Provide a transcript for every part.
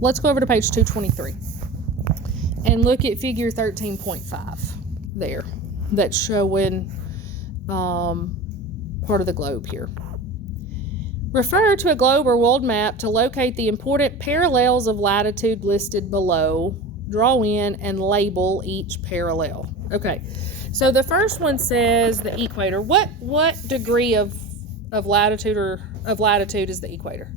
let's go over to page 223 and look at figure 13.5 there. That's showing part of the globe here. Refer to a globe or world map to locate the important parallels of latitude listed below. Draw in and label each parallel. Okay, so the first one says the equator. What degree of latitude is the equator?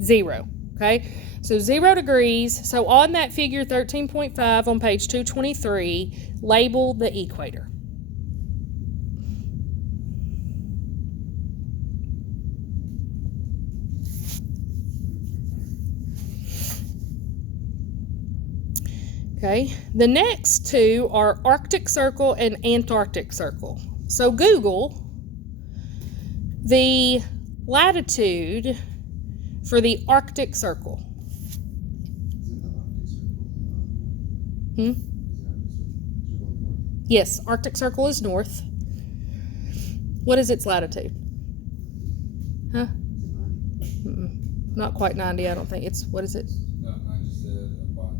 0. Okay, so 0 degrees. So on that figure 13.5 on page 223, label the equator. Okay, the next two are Arctic Circle and Antarctic Circle. So Google the latitude for the Arctic Circle. Yes, Arctic Circle is north. What is its latitude? Huh? Not quite 90, I don't think. It's, what is it? No, I just said a bot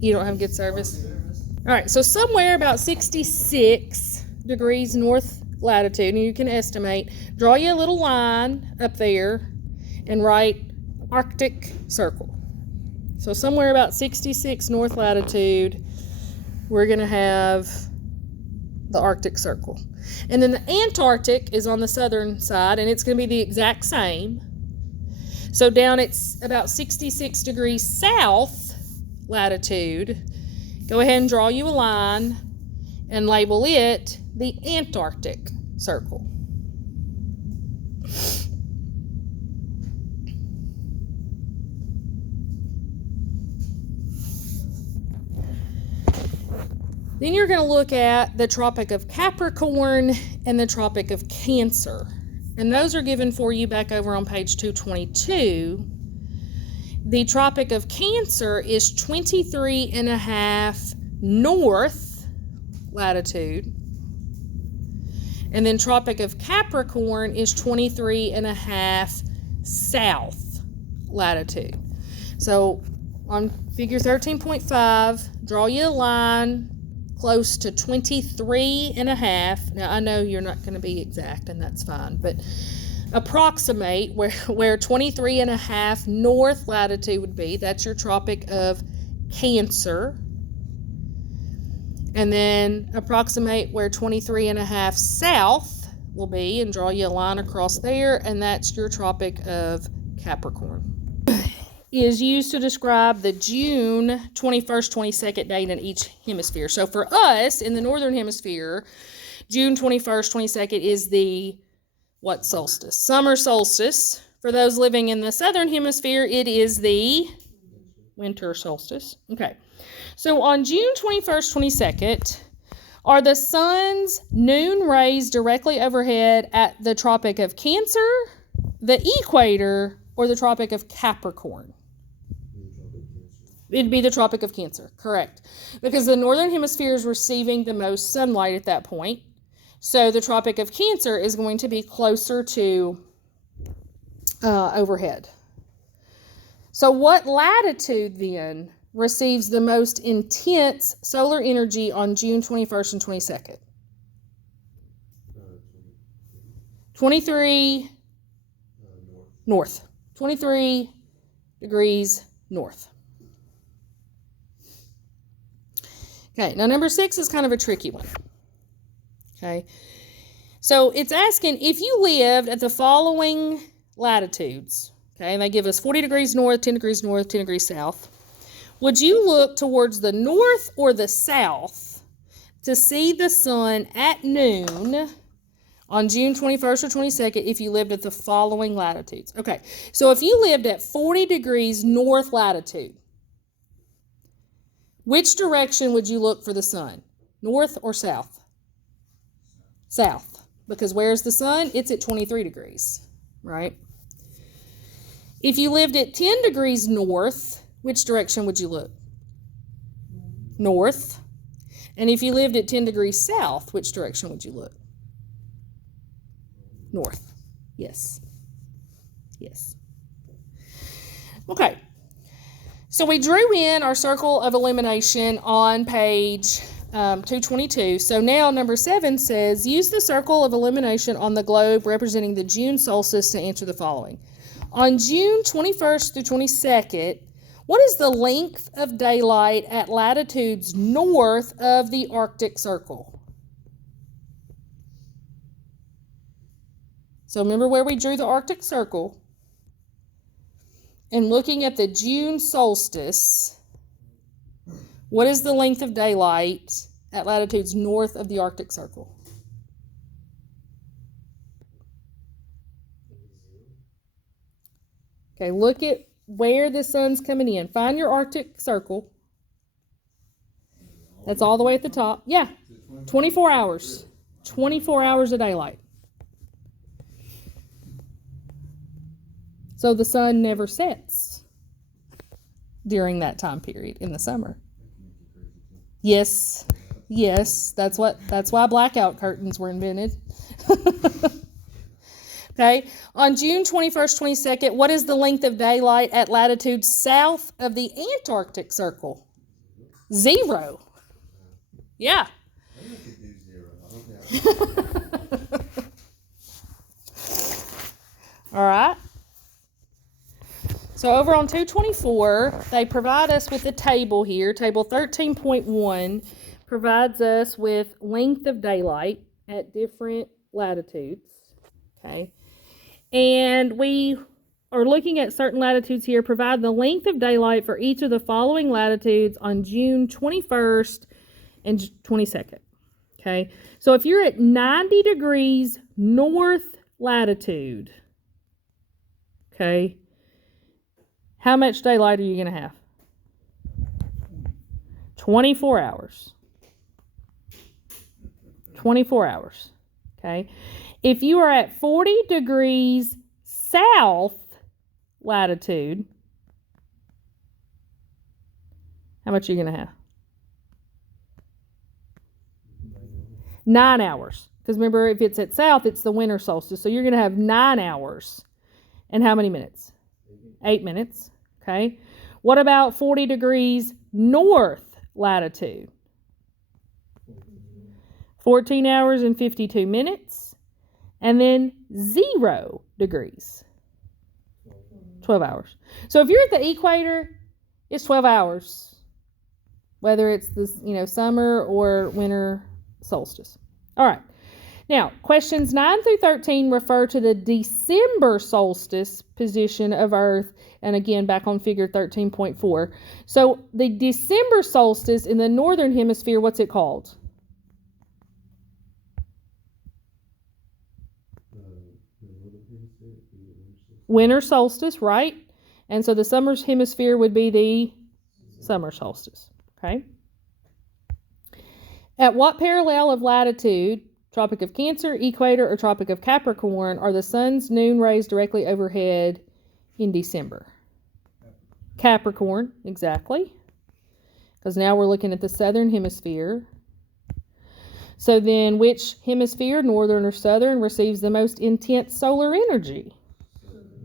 You don't have good service? All right, so somewhere about 66 degrees north latitude, and you can estimate, draw you a little line up there and write Arctic Circle. So somewhere about 66 north latitude, we're going to have the Arctic Circle. And then the Antarctic is on the southern side, and it's going to be the exact same. So down it's about 66 degrees south latitude. Go ahead and draw you a line and label it the Antarctic Circle. Then you're going to look at the Tropic of Capricorn and the Tropic of Cancer. And those are given for you back over on page 222. The Tropic of Cancer is 23.5 north latitude. And then Tropic of Capricorn is 23.5 south latitude. So on figure 13.5, draw you a line close to 23.5. Now I know you're not going to be exact, and that's fine, but approximate where 23.5 north latitude would be. That's your Tropic of Cancer. And then approximate where 23.5 south will be, and draw you a line across there, and that's your Tropic of Capricorn. Is used to describe the June 21st, 22nd date in each hemisphere. So for us in the northern hemisphere, June 21st, 22nd is the what solstice? Summer solstice. For those living in the southern hemisphere, it is the winter solstice. Okay. So on June 21st, 22nd, are the sun's noon rays directly overhead at the Tropic of Cancer, the equator, or the Tropic of Capricorn? It'd be the Tropic of Cancer, correct. Because the northern hemisphere is receiving the most sunlight at that point. So the Tropic of Cancer is going to be closer to overhead. So what latitude then receives the most intense solar energy on June 21st and 22nd? 23 north. 23 degrees north. Okay, now number 6 is kind of a tricky one. Okay, so it's asking if you lived at the following latitudes, okay, and they give us 40 degrees north, 10 degrees north, 10 degrees south. Would you look towards the north or the south to see the sun at noon on June 21st or 22nd if you lived at the following latitudes? Okay, so if you lived at 40 degrees north latitude, which direction would you look for the sun? North or south? South. Because where's the sun? It's at 23 degrees, right? If you lived at 10 degrees north, which direction would you look? North. And if you lived at 10 degrees south, which direction would you look? North. Yes. Yes. Okay. So we drew in our circle of illumination on page 222. So now number 7 says, use the circle of illumination on the globe representing the June solstice to answer the following. On June 21st through 22nd, what is the length of daylight at latitudes north of the Arctic Circle? So remember where we drew the Arctic Circle? And looking at the June solstice, what is the length of daylight at latitudes north of the Arctic Circle? Okay, look at where the sun's coming in. Find your Arctic Circle. That's all the way at the top. Yeah, 24 hours. 24 hours of daylight. So the sun never sets during that time period in the summer. Yes. Yes, that's why blackout curtains were invented. Okay. On June 21st, 22nd, what is the length of daylight at latitude south of the Antarctic Circle? 0. Yeah. All right. So over on 224, they provide us with a table here. Table 13.1 provides us with length of daylight at different latitudes. Okay. And we are looking at certain latitudes here. Provide the length of daylight for each of the following latitudes on June 21st and 22nd. Okay. So if you're at 90 degrees north latitude, okay, how much daylight are you going to have? 24 hours. 24 hours. Okay. If you are at 40 degrees south latitude, how much are you going to have? 9 hours. Because remember, if it's at south, it's the winter solstice. So you're going to have 9 hours. And how many minutes? 8 minutes. Okay. What about 40 degrees north latitude? 14 hours and 52 minutes. And then 0 degrees. 12 hours. So if you're at the equator, it's 12 hours. Whether it's the summer or winter solstice. All right. Now, questions 9 through 13 refer to the December solstice position of Earth. And again, back on figure 13.4. So the December solstice in the northern hemisphere, what's it called? Winter solstice, right? And so the summer hemisphere would be the summer solstice. Okay. At what parallel of latitude, Tropic of Cancer, Equator, or Tropic of Capricorn, are the sun's noon rays directly overhead in December? Capricorn, exactly. Because now we're looking at the southern hemisphere. So then which hemisphere, northern or southern, receives the most intense solar energy?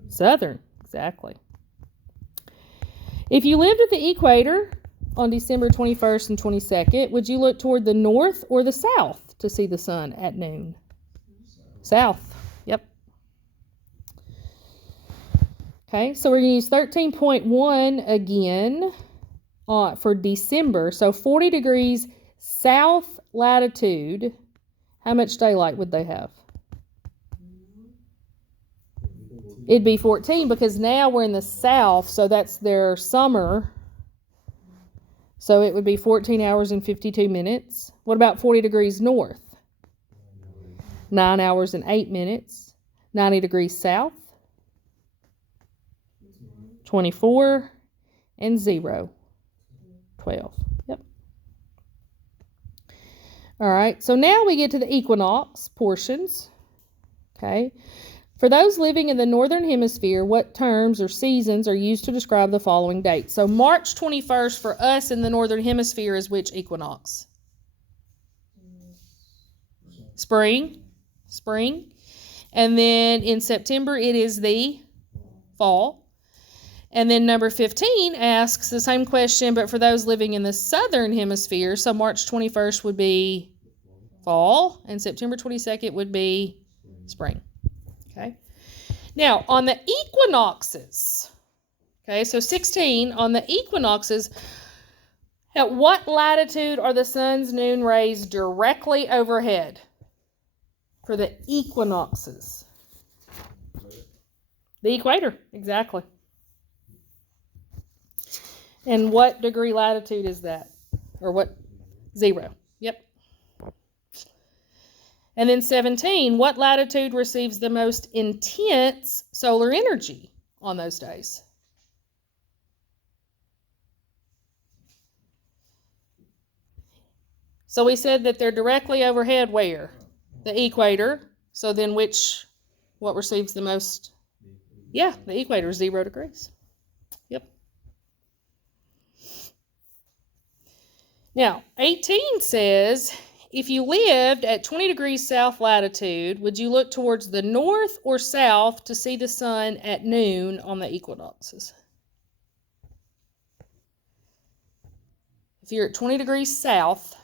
Southern, exactly. If you lived at the equator on December 21st and 22nd, would you look toward the north or the south to see the sun at noon? South. Yep. Okay, so we're going to use 13.1 again for December. So 40 degrees south latitude, how much daylight would they have? It'd be 14 because now we're in the south, so that's their summer. So it would be 14 hours and 52 minutes. What about 40 degrees north? 9 hours and 8 minutes. 90 degrees south? 24 and 0. 12. Yep. All right, so now we get to the equinox portions. Okay. For those living in the northern hemisphere, what terms or seasons are used to describe the following dates? So March 21st for us in the northern hemisphere is which equinox? Spring. Spring. And then in September, it is the fall. And then number 15 asks the same question, but for those living in the southern hemisphere, so March 21st would be fall, and September 22nd would be spring. Okay. Now, on the equinoxes, okay, so 16, on the equinoxes, at what latitude are the sun's noon rays directly overhead for the equinoxes? The equator, exactly. And what degree latitude is that? Or what? 0. Yep. And then 17, what latitude receives the most intense solar energy on those days? So we said that they're directly overhead where? The equator. So then what receives the most? Yeah, the equator, 0 degrees. Yep. Now, 18 says, if you lived at 20 degrees south latitude, would you look towards the north or south to see the sun at noon on the equinoxes? If you're at 20 degrees south,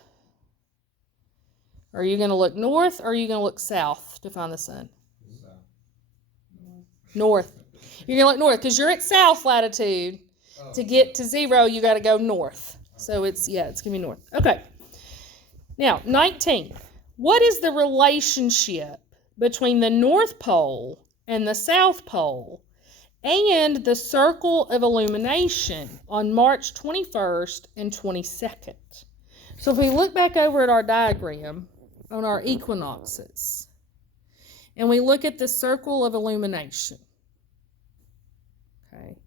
are you going to look north or are you going to look south to find the sun? North. You're going to look north because you're at south latitude. To get to 0, you got to go north. So it's going to be north. Okay. Now, 19. What is the relationship between the North Pole and the South Pole and the circle of illumination on March 21st and 22nd? So if we look back over at our diagram on our equinoxes, and we look at the circle of illumination, okay,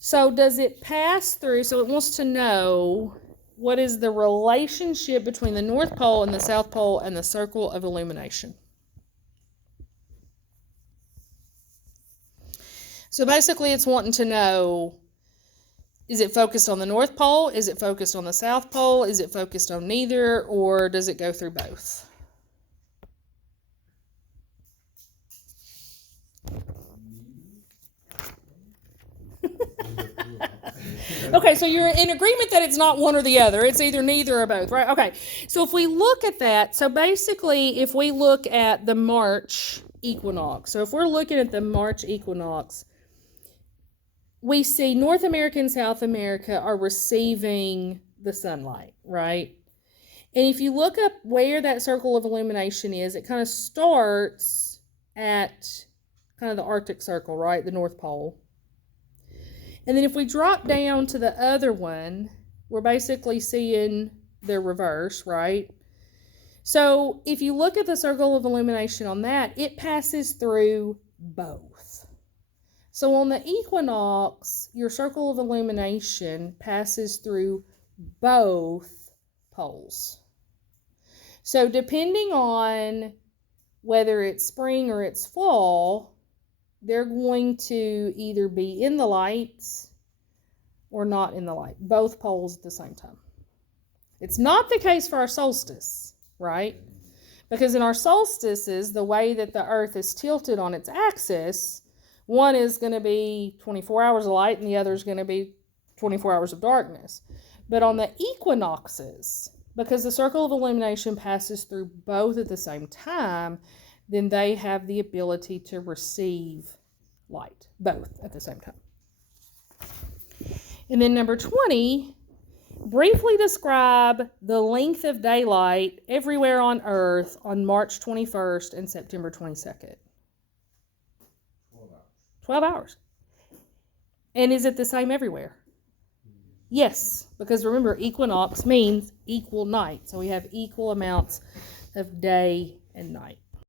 so does it pass through, so it wants to know what is the relationship between the North Pole and the South Pole and the circle of illumination. So basically it's wanting to know, is it focused on the North Pole? Is it focused on the South Pole? Is it focused on neither? Or does it go through both? Okay, so you're in agreement that it's not one or the other. It's either neither or both, right? Okay, so if we look at that, so basically if we look at the March equinox, so if we're looking at the March equinox, we see North America and South America are receiving the sunlight, right? And if you look up where that circle of illumination is, it kind of starts at kind of the Arctic Circle, right? The North Pole. And then if we drop down to the other one, we're basically seeing the reverse, right? So if you look at the circle of illumination on that, it passes through both. So on the equinox, your circle of illumination passes through both poles. So depending on whether it's spring or it's fall, they're going to either be in the light or not in the light, both poles at the same time. It's not the case for our solstice, right? Because in our solstices, the way that the earth is tilted on its axis, one is going to be 24 hours of light and the other is going to be 24 hours of darkness. But on the equinoxes, because the circle of illumination passes through both at the same time, then they have the ability to receive light, both at the same time. And then number 20, briefly describe the length of daylight everywhere on Earth on March 21st and September 22nd. 12 hours. And is it the same everywhere? Yes, because remember, equinox means equal night. So we have equal amounts of day and night.